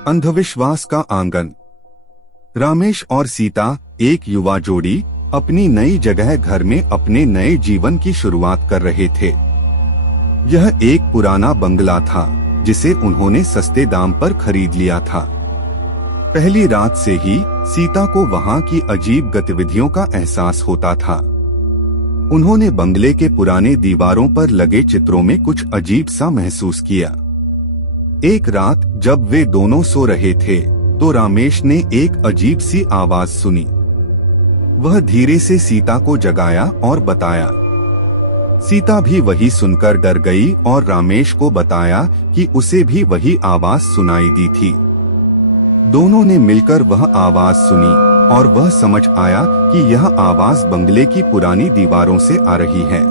अंधविश्वास का आंगन। रामेश और सीता, एक युवा जोड़ी, अपनी नई जगह घर में अपने नए जीवन की शुरुआत कर रहे थे। यह एक पुराना बंगला था जिसे उन्होंने सस्ते दाम पर खरीद लिया था। पहली रात से ही सीता को वहां की अजीब गतिविधियों का एहसास होता था। उन्होंने बंगले के पुराने दीवारों पर लगे चित्रों में कुछ अजीब सा महसूस किया। एक रात जब वे दोनों सो रहे थे तो रामेश ने एक अजीब सी आवाज सुनी। वह धीरे से सीता को जगाया और बताया। सीता भी वही सुनकर डर गई और रामेश को बताया कि उसे भी वही आवाज सुनाई दी थी। दोनों ने मिलकर वह आवाज सुनी और वह समझ आया कि यह आवाज बंगले की पुरानी दीवारों से आ रही है।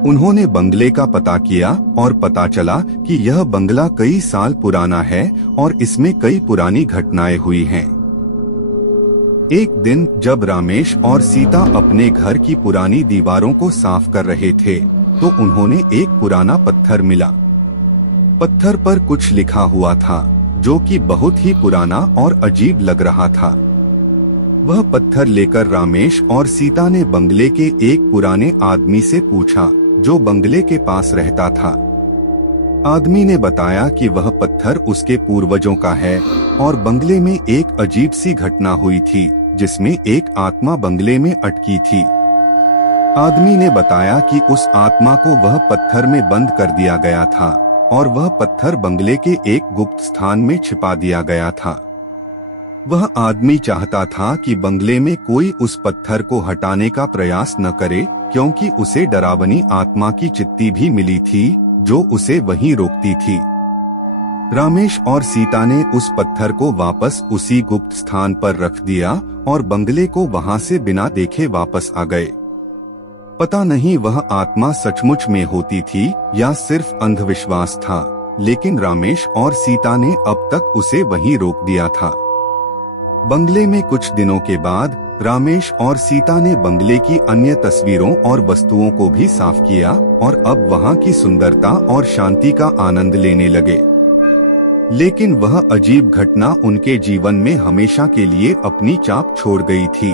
उन्होंने बंगले का पता किया और पता चला कि यह बंगला कई साल पुराना है और इसमें कई पुरानी घटनाएं हुई हैं। एक दिन जब रामेश और सीता अपने घर की पुरानी दीवारों को साफ कर रहे थे तो उन्होंने एक पुराना पत्थर मिला। पत्थर पर कुछ लिखा हुआ था जो कि बहुत ही पुराना और अजीब लग रहा था। वह पत्थर लेकर रामेश और सीता ने बंगले के एक पुराने आदमी से पूछा जो बंगले के पास रहता था। आदमी ने बताया कि वह पत्थर उसके पूर्वजों का है और बंगले में एक अजीब सी घटना हुई थी जिसमें एक आत्मा बंगले में अटकी थी। आदमी ने बताया कि उस आत्मा को वह पत्थर में बंद कर दिया गया था और वह पत्थर बंगले के एक गुप्त स्थान में छिपा दिया गया था। वह आदमी चाहता था कि बंगले में कोई उस पत्थर को हटाने का प्रयास न करे क्योंकि उसे डरावनी आत्मा की चिट्ठी भी मिली थी जो उसे वहीं रोकती थी। रामेश और सीता ने उस पत्थर को वापस उसी गुप्त स्थान पर रख दिया और बंगले को वहां से बिना देखे वापस आ गए। पता नहीं वह आत्मा सचमुच में होती थी या सिर्फ अंधविश्वास था, लेकिन रामेश और सीता ने अब तक उसे वहीं रोक दिया था। बंगले में कुछ दिनों के बाद रामेश और सीता ने बंगले की अन्य तस्वीरों और वस्तुओं को भी साफ किया और अब वहां की सुंदरता और शांति का आनंद लेने लगे। लेकिन वह अजीब घटना उनके जीवन में हमेशा के लिए अपनी छाप छोड़ गई थी।